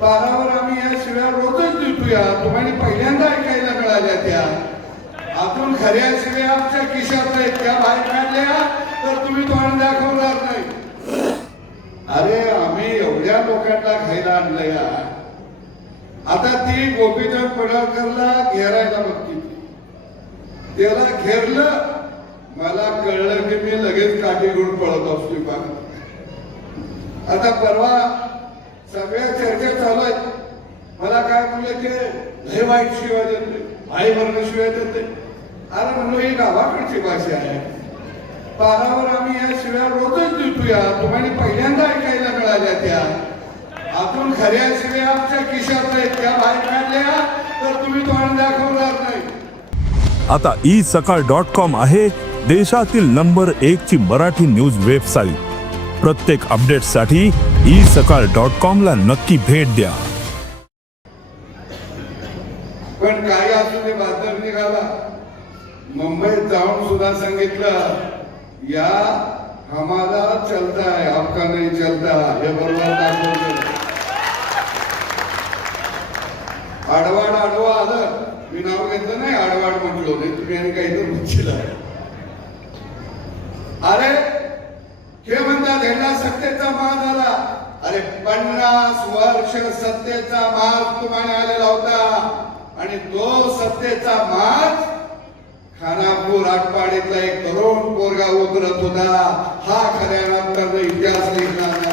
पारावर आम्ही या शिव्या रोजच देतोया. तुम्हाला पहिल्यांदा ऐकायला मिळाल्या त्या. आपण खऱ्या शिव्या आमच्या खिशात आहेत. त्या बाहेर काढल्या तर तुम्ही तोंड दाखवणार नाही. अरे आम्ही एवढ्या लोकांना खायला आणलं या आता ती गोपीचंद पडळकरला घेरायला बघती. त्याला घेरलं. मला कळलं की मी लगेच काठी घेऊन पळत असतो आता परवा सगळ्या चर्चा चालू आहेत मला तिकडे लय वाईट शिवाय देते आई वर्ण शिवाय देते अरे म्हणलो ही गावाकडची भाषा आहे. पारावर आम्ही या शिव्या रोजच देतोया तुम्हाला पहिल्यांदा ऐकायला मिळाल्या त्या. आपण खऱ्या शिव्या आमच्या खिशात आहेत. त्या बाहेर काढल्या तर तुम्ही तोंड दाखवणार नाही. आता ई सकाळ डॉट कॉम आहे देशातील नंबर एक ची मराठी न्यूज वेबसाईट. प्रत्येक अपडेटसाठी ई सकाळ डॉट कॉम ला नक्की भेट द्या. पण काही असू दे बाजार निघाला मुंबईत जाऊन सुद्धा सांगितलं या हमारा चलता है आपका नाही चलता. हे बरोबर दाखवलं आडवाड आडवा आलं मी नाव घेतलं नाही आडवाड म्हटलो. नाही तुम्ही आणि काहीतरी म्हणशील. अरे हे म्हणतात ह्यांना सत्तेचा मान आला. अरे पन्नास वर्ष सत्तेचा माज तुम्हाला आणि तो सत्तेचा माज खानापूर आटपाडीतला एक तरुण पोरगा उतरत होता. हा खऱ्या इतिहास लिहिणार नाही